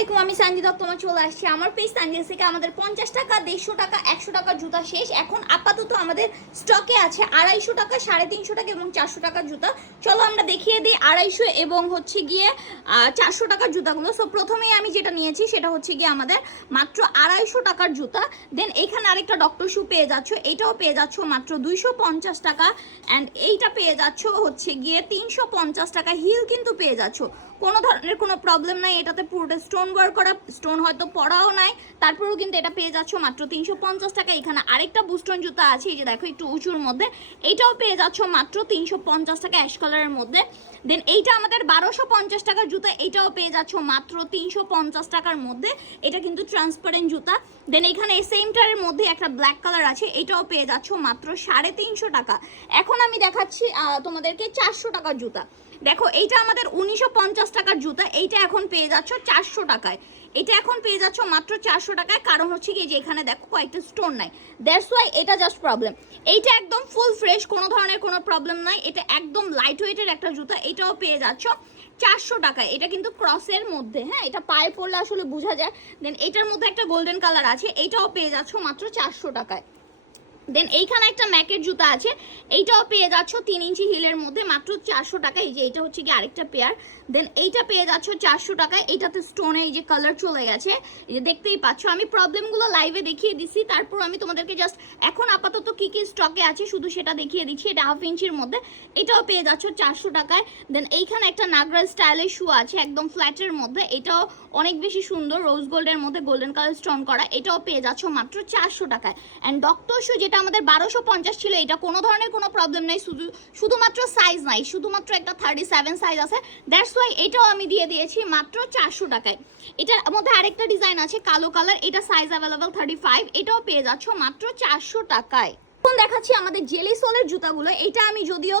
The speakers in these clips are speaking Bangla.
আলাইকুম, আমি সানজিদা। তোমার চলে আসছি আমার পেজ সানজিদা থেকে। আমাদের 50 টাকা, 150 টাকা, 100 টাকার জুতা শেষ। এখন আপাতত আমাদের স্টকে আছে 250 টাকা, 350 টাকা এবং 400 টাকার জুতা। চলো আমরা দেখিয়ে দিই 250 এবং হচ্ছে গিয়ে 400 টাকার জুতাগুলো। সো প্রথমেই আমি যেটা নিয়েছি সেটা হচ্ছে গিয়ে আমাদের মাত্র 250 টাকার জুতা। দেন এখানে আরেকটা ডক্টর শু পেয়ে যাচ্ছ, এটাও পেয়ে যাচ্ছ মাত্র 250 টাকা। অ্যান্ড এইটা পেয়ে যাচ্ছ হচ্ছে গিয়ে 350 টাকা। হিল কিন্তু পেয়ে যাচ্ছ, কোনো ধরনের কোনো প্রবলেম নাই। এটাতে পুরোটা স্টোন ওয়ার্ক করা, স্টোন হয়তো পড়াও নাই, তারপরেও কিন্তু এটা পেয়ে যাচ্ছ মাত্র 350 টাকা। এখানে আরেকটা বুস্টন জুতা আছে, এই যে দেখো একটু উঁচুর মধ্যে, এইটাও পেয়ে যাচ্ছ মাত্র 350 টাকা অ্যাশ কালারের মধ্যে। দেন এইটা আমাদের 1250 টাকার জুতা, এইটাও পেয়ে যাচ্ছ মাত্র 350 টাকার মধ্যে। এটা কিন্তু ট্রান্সপারেন্ট জুতা। দেন এখানে সেমটারের মধ্যে একটা ব্ল্যাক কালার আছে, এটাও পেয়ে যাচ্ছ মাত্র 350 টাকা। এখন আমি দেখাচ্ছি তোমাদেরকে 400 টাকার জুতা। দেখো এইটা আমাদের 1950 টাকার জুতা, এইটা এখন পেয়ে যাচ্ছ 400 টাকায়। এটা এখন পেয়ে যাচ্ছ মাত্র 400 টাকায়। কারণ হচ্ছে কি যে এখানে দেখো কয়েকটা স্টোন নাই, দ্যাটস ওয়াই এটা জাস্ট প্রবলেম। এইটা একদম ফুল ফ্রেশ, কোনো ধরনের কোনো প্রবলেম নাই। এটা একদম লাইট ওয়েটের একটা জুতা, এটাও পেয়ে যাচ্ছ 400 টাকায়। এটা কিন্তু ক্রসের মধ্যে, হ্যাঁ, এটা পায়ে পড়লে আসলে বোঝা যায়। দেন এটার মধ্যে একটা গোল্ডেন কালার আছে, এইটাও পেয়ে যাচ্ছ মাত্র 400 টাকায়। দেন এইখানে একটা ম্যাকের জুতা আছে, এইটাও পেয়ে যাচ্ছ 3 ইঞ্চি হিলের মধ্যে মাত্র 400 টাকা। এই যে এটা হচ্ছে কি আরেকটা পেয়ার। দেন এইটা পেয়ে যাচ্ছ 400 টাকায়। এইটাতে স্টোনে এই যে কালার চলে গেছে, এই যে দেখতেই পাচ্ছ। আমি প্রবলেমগুলো লাইভে দেখিয়ে দিচ্ছি, তারপর আমি তোমাদেরকে জাস্ট এখন আপাতত কি কি স্টকে আছে শুধু সেটা দেখিয়ে দিচ্ছি। এটা 1/2 ইঞ্চির মধ্যে, এটাও পেয়ে যাচ্ছ 400 টাকায়। দেন এইখানে একটা নাগরা স্টাইলের শু আছে একদম ফ্ল্যাটের মধ্যে, এটাও অনেক বেশি সুন্দর, রোজ গোল্ডের মধ্যে গোল্ডেন কালার স্টোন করা, এটাও পেয়ে যাচ্ছ মাত্র 400 টাকায়। অ্যান্ড ডক্টর শু যেটা আমাদের 1250 ছিল, এটা কোনো ধরনের কোনো প্রবলেম নেই, শুধুমাত্র সাইজ নাই, শুধুমাত্র একটা 37 সাইজ আছে, দ্যাটস ওয়াই এটাও আমি দিয়ে দিয়েছি মাত্র 400 টাকায়। এটার মধ্যে আরেকটা ডিজাইন আছে কালো কালার, এটা সাইজ অ্যাভেলেবল 35, এটাও পেয়ে যাচ্ছ মাত্র 400 টাকায়। এখন দেখাচ্ছি আমাদের জেলি সোলের জুতাগুলো। এটা আমি যদিও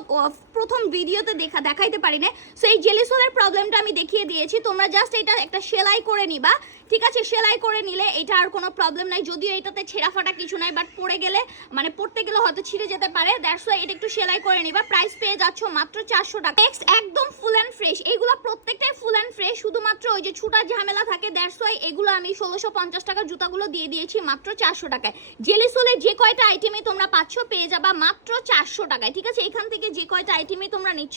প্রথম ভিডিওতে দেখাইতে পারি না, সো এই জেলি সোলের প্রবলেমটা আমি দেখিয়ে দিয়েছি। তোমরা জাস্ট এটা একটা সেলাই করে নিবা, ঠিক আছে? সেলাই করে নিলে এটা আর কোনো প্রবলেম নাই। যদিও এটাতে ছেঁড়া ফাটা কিছু নাই, বাট পড়ে গেলে মানে পড়তে গেলে হয়তো ছিঁড়ে যেতে পারে, দ্যাটস ওয়াই এটা একটু সেলাই করে নিবা। প্রাইস পেয়ে যাচ্ছ মাত্র 400 টাকা। নেক্সট একদম ফুল অ্যান্ড ফ্রেশ, এইগুলো প্রত্যেকটাই ফুল অ্যান্ড ফ্রেশ, শুধুমাত্র ওই যে ছুটার ঝামেলা থাকে, দ্যাটস ওয়াই এগুলো আমি 1650 টাকার জুতাগুলো দিয়ে দিয়েছি মাত্র 400 টাকায়। জেলি সোলের যে কয়টা আইটেমে তোমরা পাচ্ছ পেয়ে যাবা মাত্র 400 টাকায়, ঠিক আছে? এখান থেকে যে কয়টা আইটেমে তোমরা নিচ্ছ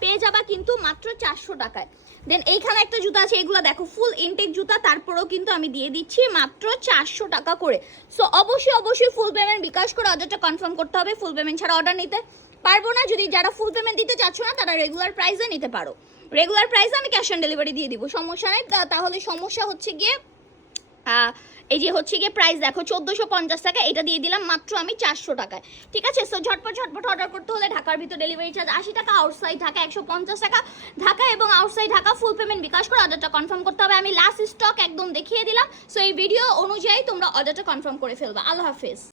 পেয়ে যাবা কিন্তু মাত্র 400 টাকায়। দেন এইখানে একটা জুতা আছে, এগুলো দেখো ফুল ইনটেক জুতা, তারপরেও কিন্তু আমি দিয়ে দিচ্ছি মাত্র 400 টাকা করে। সো অবশ্যই ফুল পেমেন্ট বিকাশ করে অর্ডারটা কনফার্ম করতে হবে, ফুল পেমেন্ট ছাড়া অর্ডার নিতে পারবো না। যদি যারা ফুল পেমেন্ট দিতে চাচ্ছ না তারা রেগুলার প্রাইসে নিতে পারো, রেগুলার প্রাইসে আমি ক্যাশ অন ডেলিভারি দিয়ে দিব, সমস্যা নেই। তাহলে সমস্যা হচ্ছে গিয়ে এই যে হচ্ছে গিয়ে প্রাইস দেখো 1450 টাকা, এটা দিয়ে দিলাম মাত্র আমি 400 টাকায়, ঠিক আছে? সো ঝটপট অর্ডার করতে হলে ঢাকার ভিতর ডেলিভারি চার্জ 80 টাকা, আউটসাইড ঢাকা 150 টাকা। ঢাকা এবং আউটসাইড ঢাকা ফুল পেমেন্ট বিকাশ করে অর্ডারটা কনফার্ম করতে হবে। আমি লাস্ট স্টক একদম দেখিয়ে দিলাম, সো এই ভিডিও অনুযায়ী তোমরা অর্ডারটা কনফার্ম করে ফেলবা। আল্লাহ হাফেজ।